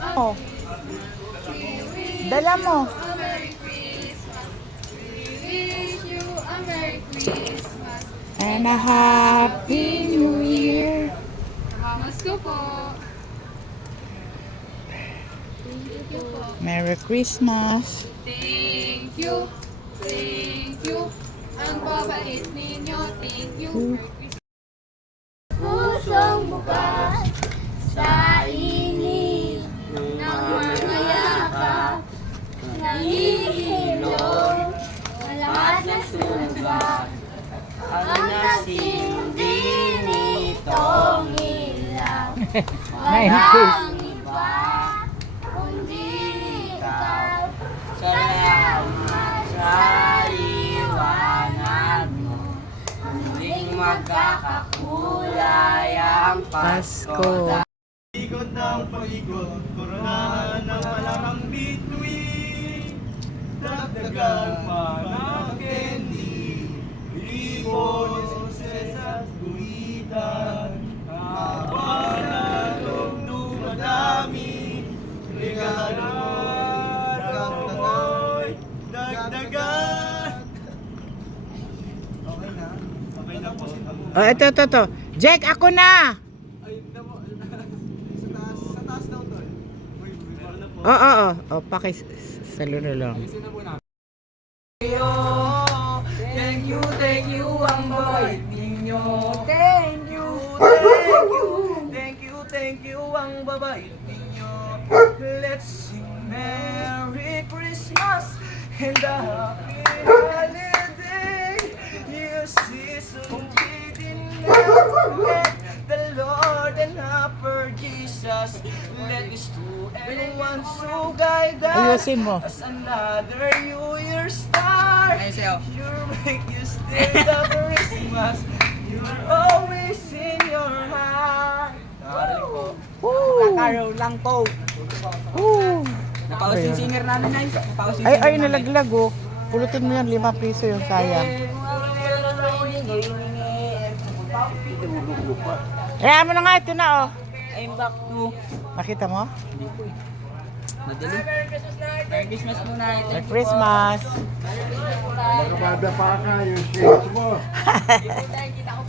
Oh, dala mo. A Merry Christmas. We wish you a Merry Christmas. And a Happy New Year. Nakamas ko po. Thank you po. Merry Christmas. Thank you. Thank you. Ang babait ninyo. Thank you. Merry Christmas. Pusong bukas sa init ng mga yakap. Nangihilom, malakas na sugat. Ang nasindi nitong ilaw. Walang iba, kundi ikaw. Salamat sa liwanag mo. Muling magkakakulay ang Pasko. Ikot ng pag-ikot, koronahan ng malamang bituin. Dagdagang mga candy, ibon, suses at guhitan. Habang natong dumadami, regalo mo'y dagdagan. Okay na? Okay na po. Oh, ito. Jack, ako na. Sa taas daw to. Oh, saludo lang. Thank you ang babait ninyo. Thank you ang babait ninyo. Let's sing Merry Christmas and a Happy Holiday. You see, so we didn't let the Lord and Upper Jesus let us to everyone so guide us Ayusin mo. as another New Year star. You make you still the Christmas. You're always in your heart. Kakaraw lang po. Woo. Napaus yung singer namin na yun. Napaus yung Ay, nalaglag oh. Pulutin mo yan, 5 piso yung sayang. Kaya mo na nga, ito na oh. I'm back to... Nakita mo? Hindi ko eh. Madali. Merry Christmas muna. Merry Christmas. Magkabada pa ka yung shades mo. Kita ko